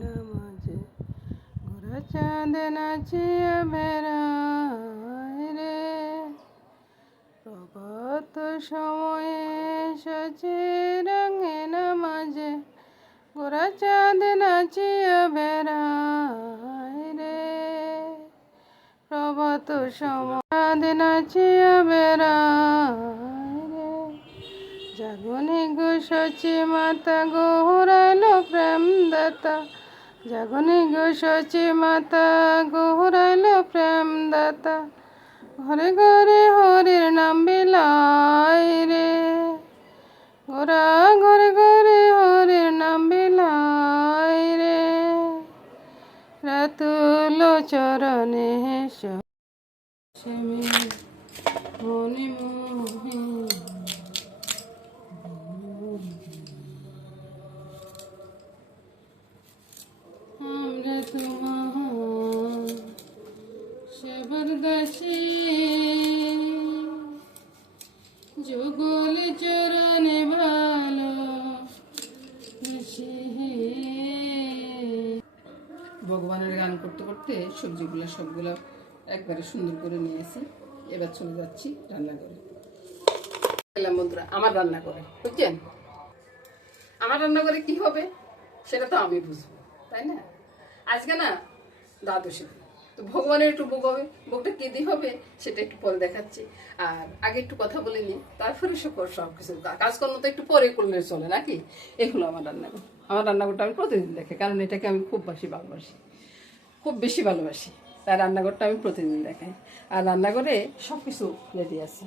নামাজে গোরা চাঁদ নাচিয়া বেড়ায় রে, প্রভাত সময়ে সচে রঙে নামাজে গোরা চাঁদ নাচিয়া বেড়ায় রে, প্রভাত সময় চাঁদ নাচিয়া বেড়ায় রে। জাগনি গো সচি মাতা গোহরাইলো প্রেম দাতা, জাগনি গো সচি মাতা গোহরাইলো প্রেম দাতা, ঘরে ঘরে হরির নাম বিলায় রে, গোরা ঘরে ঘরে হরির নাম বিলায় রে, রাতুল চরণে শ্যামে মনে মোহে আমরা তোমার সেবার দাসী, যুগল চরণে ভালো ভগবানের গান করতে করতে সবজিগুলো সবগুলো একবারে সুন্দর করে নিয়েছি। এবার চলে যাচ্ছি রান্নাঘরে। বন্ধুরা, আমার রান্না করে বুঝছেন, আমার রান্না করে কি হবে সেটা তো আমি বুঝবো, তাই না? আজকে না দ্বাদশী, তো ভগবানের একটু ভোগ হবে, ভোগটা কি দিয়ে হবে সেটা একটু পরে দেখাচ্ছি। আর আগে একটু কথা বলে নিই, তারপরে সব কিছু কাজকর্ম তো একটু পরে করলে চলে নাকি। এগুলো আমার রান্নাঘর। আমার রান্নাঘরটা আমি প্রতিদিন দেখি, কারণ এটাকে আমি খুব ভালোবাসি, খুব বেশি ভালোবাসি, তাই রান্নাঘরটা আমি প্রতিদিন দেখাই। আর রান্নাঘরে সব কিছু রেডি আছে,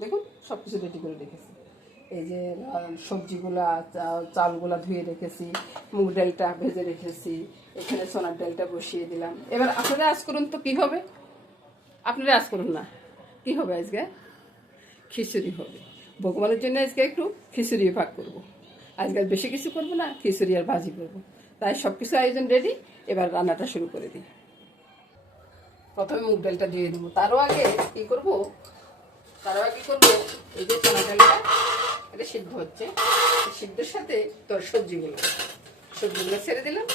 দেখুন সব কিছু রেডি করে রেখেছি। এই যে সবজিগুলা, চালগুলা ধুয়ে রেখেছি, মুগ ডালটা ভেজে রেখেছি, এখানে সোনার ডালটা বসিয়ে দিলাম। এবার আপনারা আজ করুন তো কী হবে, আপনারা আজ করুন না কী হবে, আজকে খিচুড়ি হবে। ভগবানের জন্য আজকে একটু খিচুড়ি ভাগ করব। আজকে বেশি কিছু করবো না, খিচুড়ি আর ভাজি করবো, তাই সব কিছু আয়োজন রেডি। এবার রান্নাটা শুরু করে দিই। প্রথমে মুগ ডালটা দিয়ে দেবো, তারও আগে কী করবো, এই যে সোনার ডালটা এটা সিদ্ধ হচ্ছে, সিদ্ধের সাথে তোর সবজিগুলো ছেড়ে দিলাম।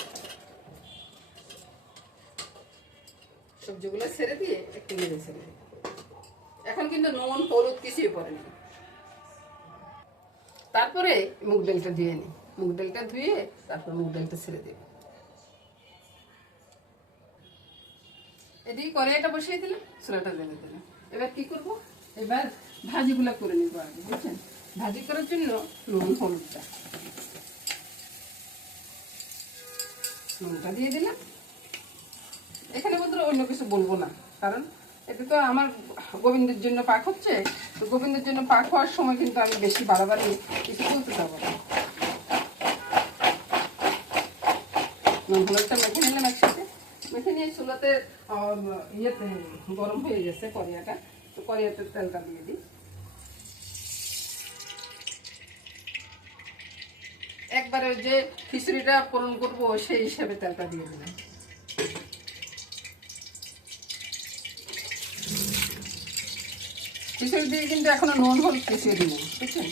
সবজিগুলো ছেড়ে দিয়ে একটু নেড়ে ছেড়ে দিই। এখন কিন্তু নুন হলুদ কিছুই পড়েনি। তারপরে মুগ ডালটা ধুয়ে নিই, মুগ ডালটা ধুয়ে তারপর মুগ ডালটা ছেড়ে দিই। এদিকে কড়াইটা বসিয়ে দিলাম, ছোলাটা জ্বেলে দিলাম। এবার কি করব, এবার ভাজিগুলো করে নিব আগে, বুঝছেন। ভাজি করার জন্য নুনটা দিয়ে দিলাম। এখানে বন্ধুরা অন্য কিছু বলবো না, কারণ এটা তো আমার গোবিন্দের জন্য পাক হচ্ছে, তো গোবিন্দের জন্য পাক হওয়ার সময় কিন্তু আমি বেশি বাড়াবাড়ি কিছু বলতে যাবো না। নুন হলুদটা মেখে নিলাম একসাথে, মেখে নিয়ে চুলাতে ইয়েতে গরম হয়ে গেছে কড়াইটা, তো কড়াইতে তেলটা দিয়ে দিই। একবারে যে খিচুড়িটা পূরণ করবো সেই হিসাবে তেলটা দিয়ে দিলাম। খিচুড়ি দিয়ে কিন্তু এখনো নুন হলুদ কিছুই দিব, বুঝছেন।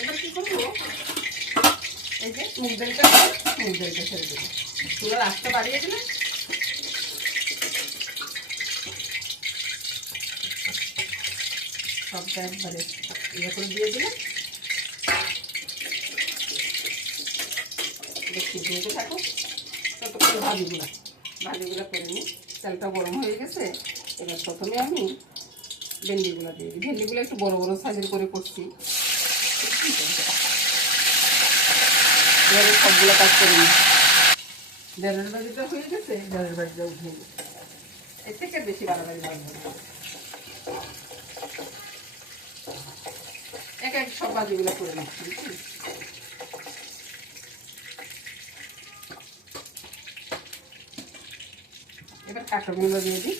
এবার কি করবো, এই যে মুগ ডালটা ছেড়ে দেবো, চুলার আঁচটা বাড়িয়ে দিলাম। সবটা একবারে ইয়ে করে দিয়ে দিলাম, সিদ্ধ থাকো ততক্ষণ ভাজিগুলা করে নিই। তেলটা গরম হয়ে গেছে, এবার প্রথমে আমি ভেন্ডিগুলো দিয়ে দিই। ভেন্ডিগুলো একটু বড় বড় সাইজের করে করছি। এবারে সবগুলো কাজ করে নিই। ডালের ভাজিটা হয়ে গেছে, ডালের ভাজিটা উঠিয়ে নিই। এর থেকে বেশি বাড়াবাড়ি ভাজবো না, এক সব ভাজিগুলো করে নিচ্ছি। এবার কাঁকড়গুলো দিয়ে দিই।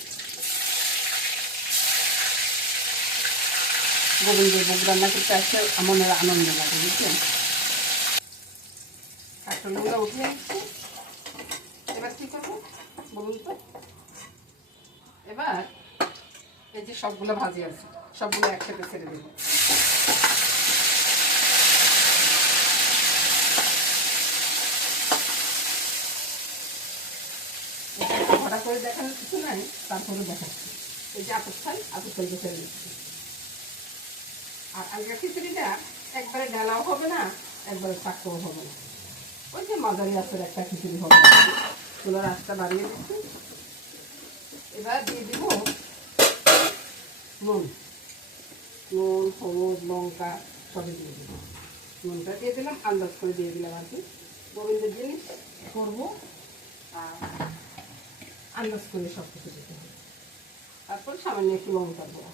গোবিন্দের ভোগ রান্না করতে আসলে আমার আনন্দ লাগে, বুঝলেন। কাঁকড়গুলো উঠে আসছে, এবার কি করবো বলুন তো। এবার এই যে সবগুলো ভাজি আছে, সবগুলো একসাথে ছেড়ে দেবো। করে দেখানোর কিছু নাই, তারপরে দেখাচ্ছি। এই যে আতপ চাল ছেড়ে দিচ্ছি। আর আজকের খিচুড়িটা একবারে ডালাও হবে না, একবারে চাকটাও হবে না, ওই যে মাঝারি আঁচের একটা খিচুড়ি হবে। চুলার আঁচটা বাড়িয়ে দিচ্ছি। এবার দিয়ে দিব নুন, হলুদ, লঙ্কা সবই দিয়ে দিব। নুনটা দিয়ে দিলাম, আন্দাজ করে দিয়ে দিলাম আর কি, গোবিন্দের জিনিস করবো আর আন্দাজ করে সব কিছু দিতে হবে। তারপর সামান্য একটু লঙ্কা দেবো।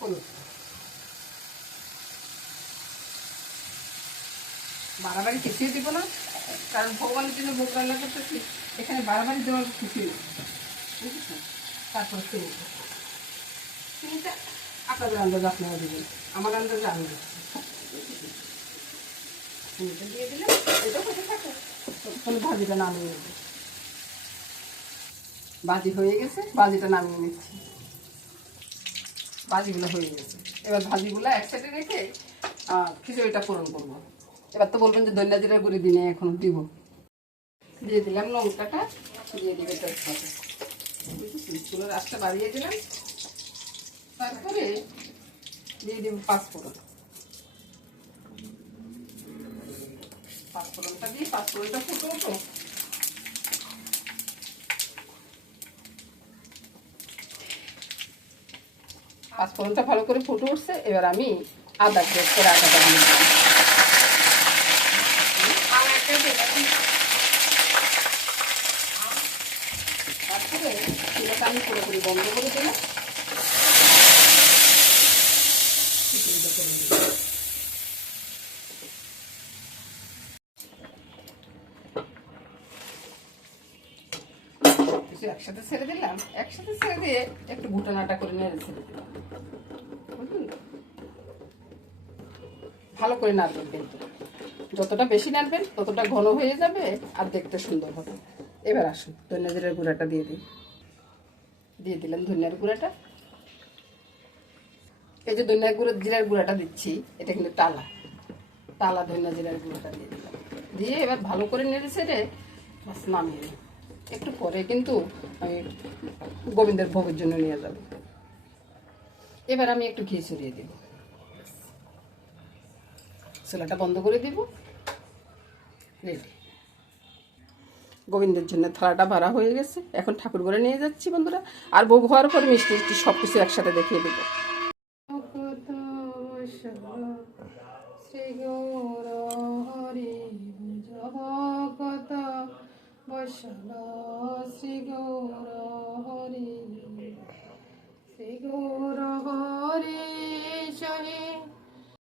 হলুদ বাড়াবাড়ি কিছুই দিব না, কারণ ভগবানের জন্য ভোগ রান্না করতেছি, এখানে বাড়াবাড়ি দেওয়ার কিছুই না, বুঝেছেন? তারপর চিনিটা আপনাদের আন্দাজ আপনারা দেবেন, আমার আন্দাজে আমি দিচ্ছি। চিনিটা দিয়ে দিলে এটাও হতে থাকে, তাহলে ভাজিটা নামিয়ে নেব। ভাজি হয়ে গেছে, ভাজিটা নামিয়ে নিচ্ছি। ভাজিগুলো হয়ে গেছে, এবার ভাজিগুলো এক সাইডে রেখে খিচুড়িটা পূরণ করবো। এবার তো বলবেন যে ধনিয়া জিরার গুঁড়ি দিনে এখন দিব। দিয়ে দিলাম লঙ্কাটা, দিয়ে দিবে তেজপাতা, বুঝেছি? চুলোর আঁচটা বাড়িয়ে দিলাম। তারপরে দিয়ে দিব পাঁচফোড়ন। পাঁচফোড়নটা দিয়ে পাঁচফোড়নটা ফুটে উঠো। পাঁচফোড়নটা ভালো করে ফুটে উঠছে, এবার আমি আদা গ্রেট করে আদাটা দিয়ে দিলাম। তারপরে চুলাটা আমি পুরোপুরি বন্ধ করে দিলাম। একসাথে ছেড়ে দিলাম, একসাথে ছেড়ে দিয়ে একটু ঘুটানাটা করে নেড়ে ছেড়ে দিলাম, বুঝলেন? ভালো করে নাড়বেন, কিন্তু যতটা বেশি নাড়বেন ততটা ঘন হয়ে যাবে আর দেখতে সুন্দর হবে। এবার আসুন ধনিয়া জিরার গুঁড়াটা দিয়ে দিই। দিয়ে দিলাম ধনিয়ার গুঁড়াটা। এই যে ধনিয়া জিরার গুঁড়াটা দিচ্ছি, এটা কিন্তু টালা ধনিয়া জিরার গুঁড়াটা দিয়ে দিলাম। দিয়ে এবার ভালো করে নেড়ে ছেড়ে বাস নামিয়ে নিই। একটু পরে কিন্তু আমি গোবিন্দের ভোগের জন্য নিয়ে যাব। এবার আমি একটু ঘি ছড়িয়ে দিব, চুলাটা বন্ধ করে দিব। রেডি, গোবিন্দের জন্য থালাটা ভাড়া হয়ে গেছে। এখন ঠাকুর ঘরে নিয়ে যাচ্ছি বন্ধুরা, আর ভোগ হওয়ার পরে মিষ্টি মিষ্টি সব কিছু একসাথে দেখিয়ে দেবো। শ্রী গৌর হরি ভগত বৈষ্ণব